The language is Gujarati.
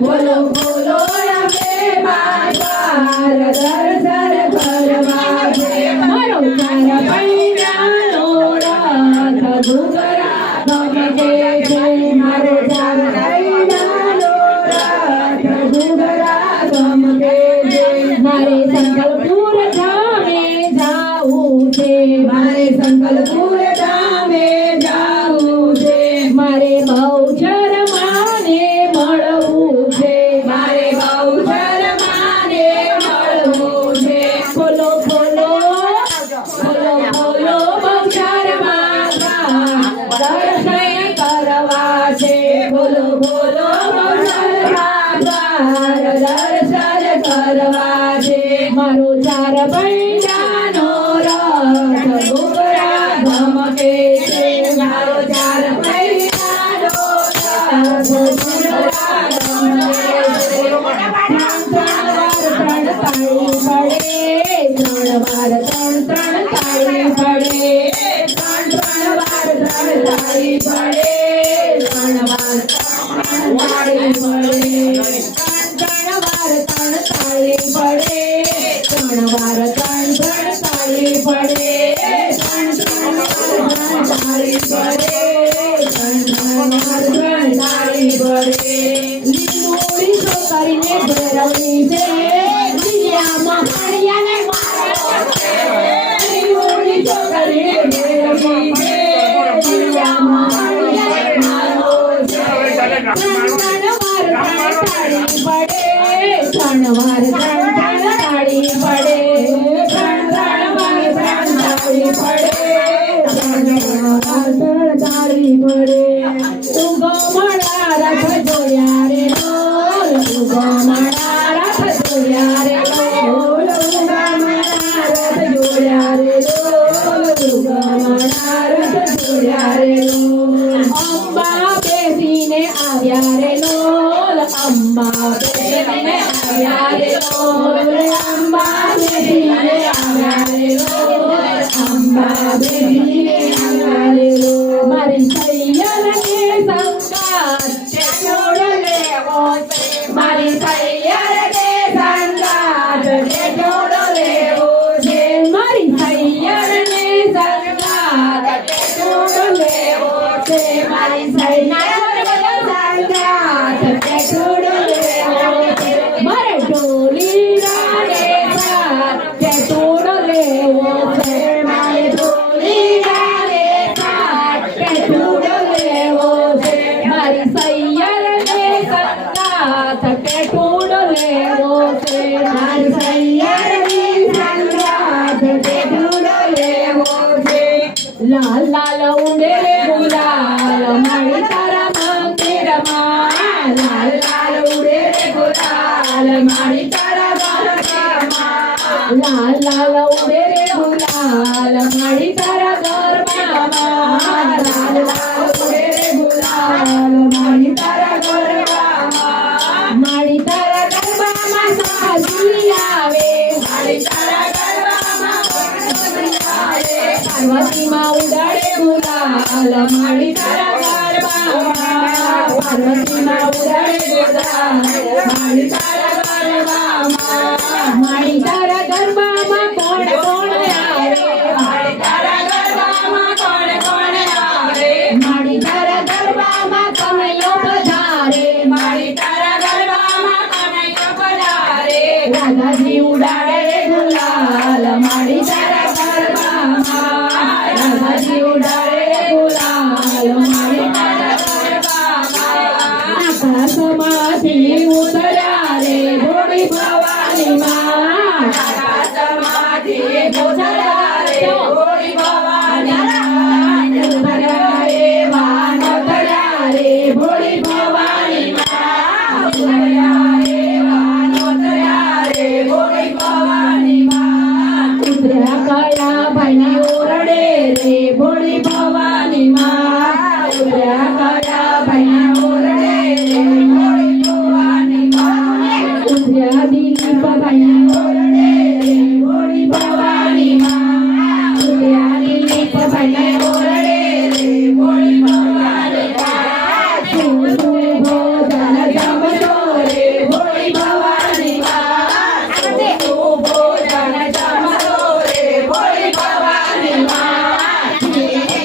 બોલો બોલો અંબે માં દ્વાર દર્શન કરવા છે મારો ચાર પૈડાનો રથ ઘૂઘરા ગમકે છે મારો ચાર પૈડાનો રથ ઘૂઘરા ગમકે છે મારે સંકલ્પપુર ધામે જાવું છે મારે સંકલ્પપુર ધામે જાવું છે મારે બહુચર માને મળવું છે મારે બહુચર માને મળવું છે બોલો બોલો બોલો બોલો બહુચર માં દર્શન કરવા છે બોલો બોલો બહુચર માં દર્શન કરવા છે મારો ચાર પૈડાનો રથ ઘૂઘરા ગમકે છે મારો ચાર પૈડાનો રથ ઘૂઘરા ગમકે છે ત્રણ વાર ત્રણ તાળી પડે ત્રણ વાર ત્રણ તાળી પડે ત્રણ વાર ત્રણ તાળી પડે ત્રણ વાર ત્રણ તાળી પડે ત્રણ વાર ત્રણ તાળી પડે ત્રણ વાર તાળી પડે ત્રણ વાર તાળી પડે લીલુડી છોકરીને ભેરવણી છે લીલામાં પાણિયાને મારો છે લીલુડી છોકરીને ભેરવણી છે લીલામાં પાણિયાને મારો છે ત્રણ વાર તાળી પડે ત્રણ વાર તાળી પડે ત્રણ વાર તાળી પડે તાળી પડે તું ગોમડા રથ જોયા રે બોલ તું ગોમડા રથ જોયા રે બોલ તું ગોમડા રથ જોયા રે બોલ તું ગોમડા રથ જોયા રે બોલ અંબા બેસીને આવ્યા રે લોલ અંબા બેસીને આવ્યા રે લોલ અંબા બેસીને આવ્યા રે લોલ અંબા બેસીને આવ્યા રે લોલ મારી સૈયરને સંગાત તે છોડ લેવો છે મારી સૈયરને સંગાત તે છોડ લેવો છે મારી સૈયરને સંગાત તે છોડ લેવો છે મારી સૈયરને સંગાત તે છોડ લેવો છે મારે ઢોલી રાને સાથ તે છોડ લેવો છે મારે ઢોલી રાને સાથ તે છોડ લેવો છે મારી સૈયરને સંગાત તે છોડ લેવો છે મારી સૈયરની સંગાત તે છોડ લેવો છે લાલ લાલ ઉડે રે ગુલાલ મારી તારા મંદિરમાં લાલ લાલ ઉડે રે ગુલાલ મારી તારા ગરબામાં લાલ લાલ ઉડે રે ગુલાલ મારી તારા ગરબામાં લાલ લાલ ઉડે રે ગુલાલ મારી તારા ગરબામાં મારી તારા ગરબામાં સાજી આવે મારી તારા ગરબામાં પાર્વતીમાં ઉડાડે ગુલાલ મારી તારા ગરબામાં પાર્વતીમાં ઉડાડે ગુલાલ મારી તારા ગરબામાં મારી તારા ગરબામાં કોણ કોણ આવે મારી તારા ગરબામાં કોણ કોણ આવે મારી તારા ગરબામાં કનૈયો પધારે મારી તારા ગરબામાં કનૈયો પધારે રાધાજી ઉડાડે ગુલાલ મારી તારા ગરબામાં રાધાજી ઉડાડે ગુલાલ મારી તારા ગરબામાં આકાશમાંથી ઉતર્યા રે ભોળી ભવાની માં આકાશમાંથી ઉતર્યા રે ભોળી ભવાની માં ઉતર્યા રે વાન ઉતર્યા રે ભોળી ભવાની માં ઉતર્યા રે વાન ઉતર્યા રે ભોળી ભવાની માં ઉતર્યા કયા ભાઈને ઓરડે રે ભોળી ભવાની માં ઉતર્યા